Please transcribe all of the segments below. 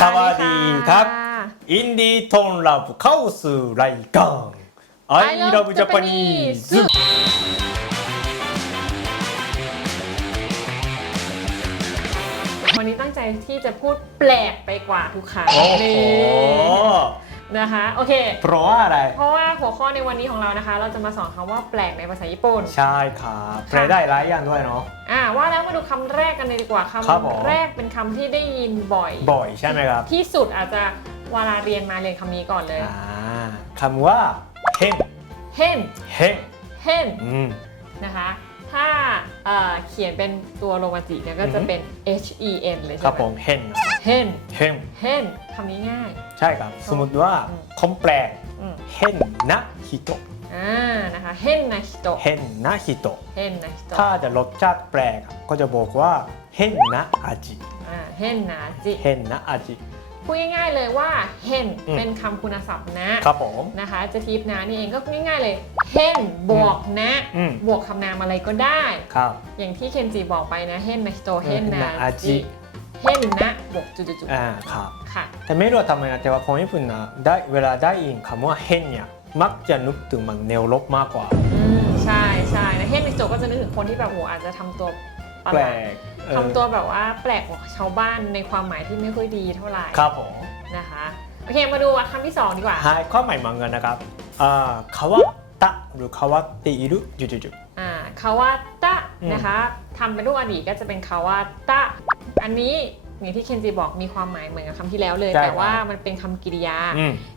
สวัสดีครับ อินดี้ทอนรับเข้าสู่รายการ I I love love Japanese Japanese วันนี้ตั้งใจที่จะพูดแปลกไปกว่าทุกครั้งโอ้โหนี่ นะคะโอเค เพราะว่าอะไร เพราะว่าหัวข้อในวันนี้ของเรานะคะ เราจะมาสอนคำว่าแปลกในภาษาญี่ปุ่น ใช่ครับแปลได้หลายอย่างด้วยเนาะอ่าว่าแล้วมาดูคำแรกกันเลยดีกว่าครับผมคำแรกเป็นคำที่ได้ยินบ่อย บ่อยใช่ไหมครับที่สุดอาจจะเวลาเรียนมาเรียนคำนี้ก่อนเลยอ่าคำว่าเฮงเห็นเฮงเห็นอืม นะคะ ถ้าเอ่อเขียนเป็นตัวโรมาจิเนี่ยก็จะเป็น H E N เลยคใช่รับไหผมมเฮงนะครับเห็นเฮง เห็นคำนี้ง่าย ใช่ครับ สมมติว่าอืม คำแปลกอืมเฮนนะฮิโตอ่านะคะเห็นนะฮิโตะเฮนนะฮิโตเห็นนะฮิโตะถ้าจะรสชาติแปลกก็จะบอกว่าเฮนนะอาจิ อ่าเห็นนะจิเฮนนะอาจิ พูดง่ายๆเลยว่าเห็นอืม เป็นคำคุณศัพท์นะครับผม นะคะจะทีปนะนี่เองก็ง่ายๆเลยเห็นบวกนะ อืม บวกคำนามอะไรก็ได้ ครับ อย่างที่เคนจิบอกไปนะเห็นนะฮิโตะเห็นนะเห็นนะจิ เช่น変なบอกจุดจุดอ่าครับ ค่ะ แต่ไม่รู้ทำไมนะแต่ว่าคนญี่ปุ่นนะได้เวลาได้ยินคำว่าเฮ่นเนี่ยมักจะนึกถึงมันแนวลบมากกว่า อืม ใช่ใช่แล้วเฮ่นในโจก็จะนึกถึงคนที่แบบโหอาจจะทำตัวแปลกทำตัวแบบว่าแปลกกว่าชาวบ้านในความหมายที่ไม่ค่อยดีเท่าไหร่ครับผมนะคะ โอเค มาดูคำที่สองดีกว่า หายข้อใหม่มาเงินนะครับอ่าคาวาตะหรือคาวาติรุจุจุจุ อ่าคาวาตะนะคะทำเป็นรูปอดีตก็จะเป็นคาวาตะ อันนี้อย่างที่เคนจิบอกมีความหมายเหมือนกับคำที่แล้วเลยแต่ว่ามันเป็นคำกริยา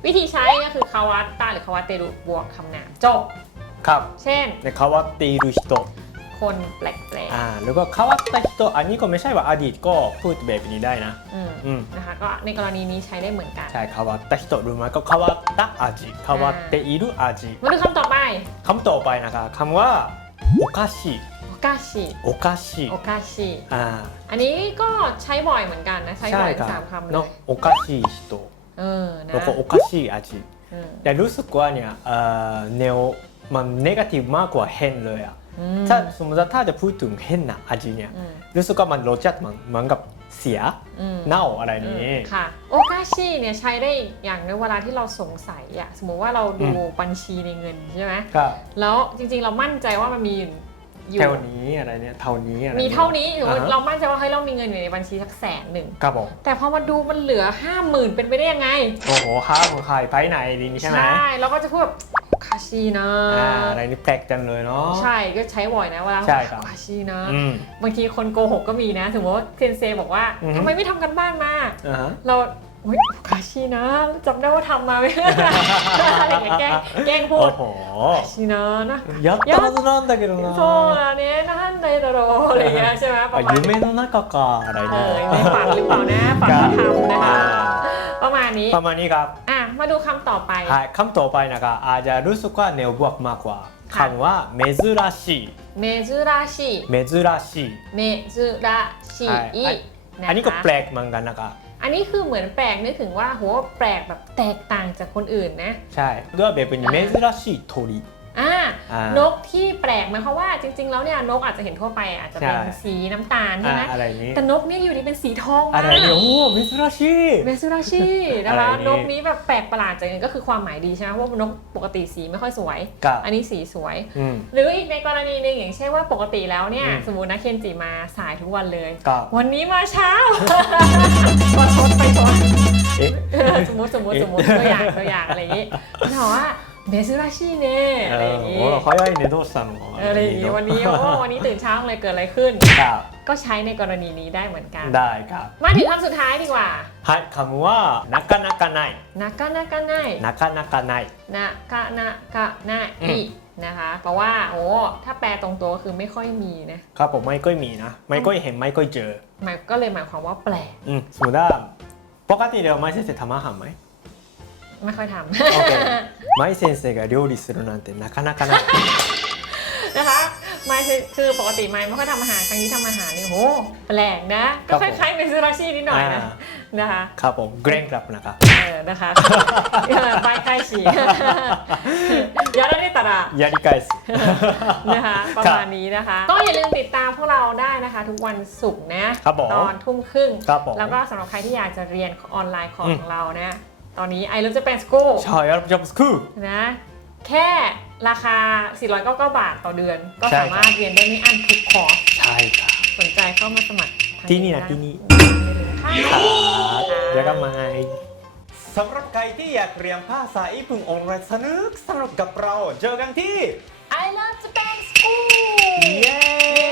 วิธีใช้ก็คือคาวาตตาหรือคาวาเตรุบวกคำนามจบ ครับเช่น ในคาว่าตีรูฮิโตคนแปลกอ่าแล้วก็คาวาตาฮิโตอันนี้ก็ไม่ใช่ว่าอดีตก็พูดแบบนี้ได้นะอืม นะคะก็ในกรณีนี้ใช้ได้เหมือนกัน ใช่คาวาตาฮิโตหรือไหมก็คาวาตาอาจิคาวาเตอิรุอาจิมาดูคำต่อไปคำต่อไปนะคะคำว่าโอคาชิ กาชิโอกาชิโอกาชิอ่าอันนี้ก็ใช้บ่อยเหมือนกันนะ ใช้บ่อยสามคำเลยนาะโอกาชิสโตเออแล้วก็โอกาชิอาจิแต่รู้สึกว่าเนี่ยเอ่อแนวมันเนกาทีฟมากกว่าเฮนเลยอะถ้าสมมติถ้าจะพูดถึงเฮนนะอาจิเนี่ยรู้สึกว่ามันรสชาติมือนเหมือนกับเสียเน่าอะไรนี้ค่ะโอกาชิเนี่ยใช้ได้อย่างในเวลาที่เราสงสัยอะสมมุติว่าเราดูบัญชีในเงินใช่ไหมครับแล้วจริงๆเรามั่นใจว่ามันมี อยู่ เท่านี้อะไรเนี่ยเท่านี้อะไรมีเท่านี้สมมติอ่าฮะเรามั่นใจว่าเฮ้ยเรามีเงินอยู่ในบัญชีสักแสนหนึ่ง ครับผมแต่พอมาดูมันเหลือห้าหมื่นเป็นไปได้ยังไง โอ้โหห้าของใครภายในดีนี่ใช่ไหมเราก็จะพูดแบบโอกาชินะ อ่าอะไรนี่แปลกจังเลยเนาะ ใช่ก็ใช้บ่อยนะเวลาใช่ครับโอกาชินะ อืม บางทีคนโกหกก็มีนะสมมติว่าเทนเซบอกว่าอือฮึ ทำไมไม่ทำกันบ้านมา อ่าฮะ เรา อุ้ยคาชินะจำได้ว่าทำมาไหม อะไรอย่างเงี้ยแกล้งแกล้งพู โอ้ ด โห คาชินะนะ やったはずなんだけどな โซละเนี้ยนั่นไดโดโรอะไรอย่างเงี้ยใช่ไหมประ あ มาณ 夢の中かอะไร เอ เนี่ย อไม่ฝันหรือเปล่านะฝันว่าทำนะคะ ประมาณนี้ ประมาณนี้ครับ อ่ะมาดูคำต่อไป はいคำต่อไปนะครับอาจจะรู้สึกว่าแนวบวกมากกว่า ค่ะ คำว่า珍しい เมซุราชิ 珍しい เมซุราชิ はい อิ อัน นะคะ อันนี้ก็แปลกเหมือนกันนะครับ อันนี้คือเหมือนแปลกนึกถึงว่าโหแปลกแบบแตกต่างจากคนอื่นนะ ใช่ด้วยแบบนี้珍しい鳥 อ่า อ่า นกที่แปลกหมายความว่าจริง ๆ แล้วเนี่ยนกอาจจะเห็นทั่วไปอาจจะเป็นสีน้ำตาลใช่ไหมแต่นกนี่อยู่ดีเป็นสีทองอะไรเนี่ยโอ้เวสุราชิเวสุราชีนะคะนกนี้แบบแปลกประหลาดจากนั้นก็คือความหมายดีใช่ไหมว่านกปกติสีไม่ค่อยสวย อันนี้สีสวย หรืออีกในกรณีหนึ่งอย่างเช่นว่าปกติแล้วเนี่ยสมมตินะเคนจิมาสายทุกวันเลย วันนี้มาเช้าก็ชดไปชดสมมติสมมติสมมติตัวอย่างตัวอย่างอะไรอย่างนี้ถามว่า เมซุราชิเน่อะไรอย่างนี้ โอ้早いねどうしたの อะไรอย่างนี้วันนี้โอ้วันนี้ตื่นเช้าเลยเกิดอะไรขึ้น กับ ก็ใช้ในกรณีนี้ได้เหมือนกัน ได้ครับ มาถึงคำสุดท้ายดีกว่า はいคำว่าなかなかない นากานากาไน なかなかない นากานากาไน อื อิ ม นะคะเพราะว่าโอ้ถ้าแปลตรงตัวก็คือไม่ค่อยมีนะครับ ผมไม่ค่อยมีนะ ไม่ค่อยเห็นไม่ค่อยเจอ หมายก็เลยหมายความว่าแปลก อืมสมมติว่าปกติแล้วไม้先生ทำอาหารไหม ไม่ค่อยท โอเคไม้先生が料理するなんてなかなかない ำ นะคะไม่คือคือปกติไม่ไม่ค่อยทำอาหารครั้งนี้ทำอาหารนี่โหแปลกนะ ครั ก็ บ ค ผม ล้ายๆเมซูราชินิดหน่อยนะ อ่า นะคะ ครับผมเกรงครับนะครับ เออนะคะ บายใกล้ฉียอดได้ตระ やり返す นะคะประมาณนี้นะคะ ก็อย่าลืมติดตามพวกเราได้นะคะ ทุกวันศุกร์นะครับ ผม ตอนทุ่มครึ่ง ครับผม แล้วก็สำหรับใครที่อยากจะเรียนออนไลน์ของ อืม เรานะ ตอนนี้ I Love Japan School ใช่ครับจับสกู นะ แค่ราคา 499 บาทต่อเดือน ก็ใช่สามารถเรียนได้ไม่อั้นทุกคอร์สใช่ครับ สนใจเข้ามาสมัครทางที่นี่นะได้ที่นี่ ได้เลยค่ะครับเดี๋ยวก็มาสำหรับใครที่อยากเรียนภาษาญี่ปุ่นออนไลน์สนุกสนุกกับเรา เจอกันที่ I Love Japan School เย้